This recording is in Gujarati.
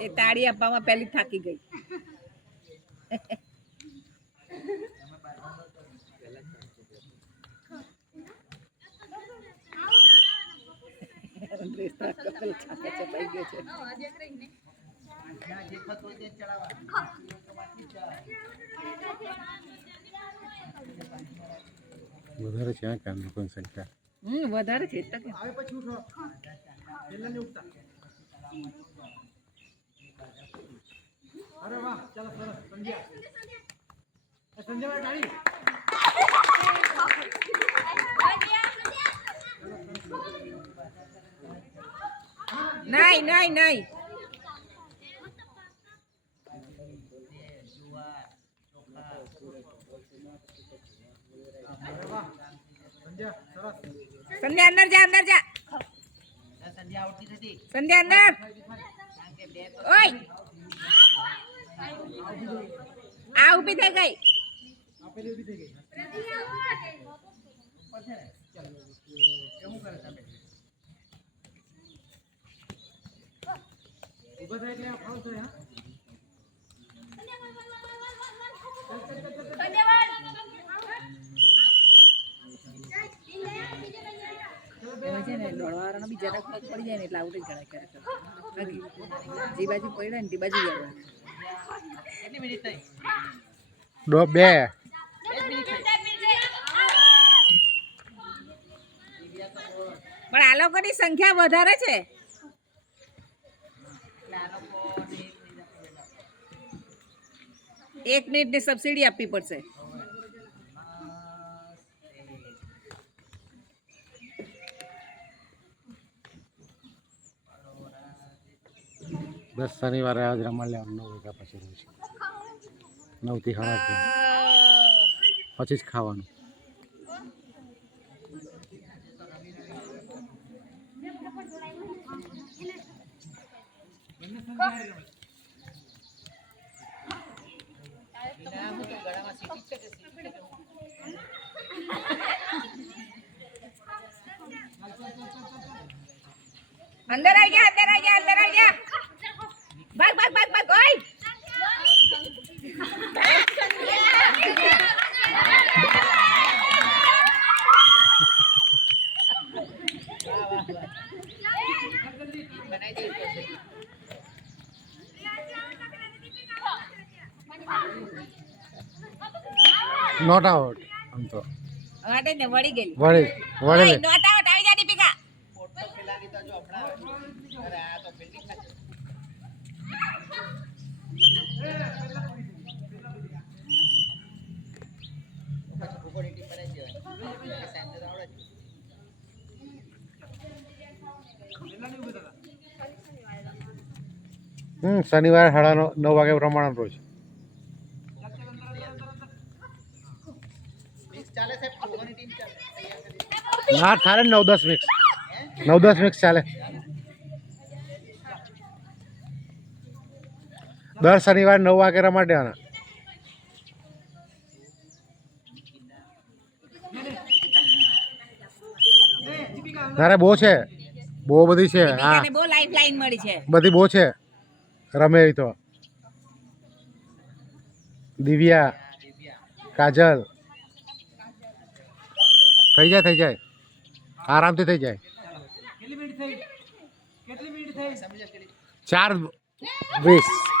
એ તાળી આપવામાં પહેલી થાકી ગઈ. વધારે છે કામ લોકોની સંખ્યા. વધારે છે. अरे वाह चलो सरस संजय संजय भाई गाड़ी नहीं नहीं नहीं संध्या अंदर जा संध्या अंदर ओए आ ऊभी થઈ ગઈ આપેલી ઊભી થઈ ગઈ ઊભા થાય એટલે ફાઉલ થાય હા દોડવાળાનો બી જરાક પગ પડી જાય ને એટલે આઉટ જ ગણાય ક્યારેક. જે બાજુ પડ્યા ને તે બાજુ જવાનું. કેટલી મિનિટ થઈ? 2 પણ આ લોકોની સંખ્યા વધારે છે. એક મિનિટની સબસિડી આપવી પડશે. દસ શનિવારે આજ રમાડ લેવાનું 9 વાગ્યા પછી રહે છે 9 થી 9:30 પછી જ ખાવાનું. अंदर आ गया भाग भाग भाग भाग ओए નોટ આઉટ આમ તો વાડે ને વળી ગઈ વળી નોટ આઉટ આવી જા દીપિકા. શનિવારે 9:30 વાગે પ્રમાણ રોજ ના થારે 9-10 મિક્સ 9-10 મિક્સ ચાલે. દર શનિવારે 9 વાગે રમાડ દેવાના. તારે બહુ છે બહુ બધી છે. હા બહુ લાઈફ લાઈન મળી છે બધી બહુ છે રમે તો. દિવ્યા કાજલ થઈ જાય આરામથી થઈ જાય. કેટલી મિનિટ થઈ 4:20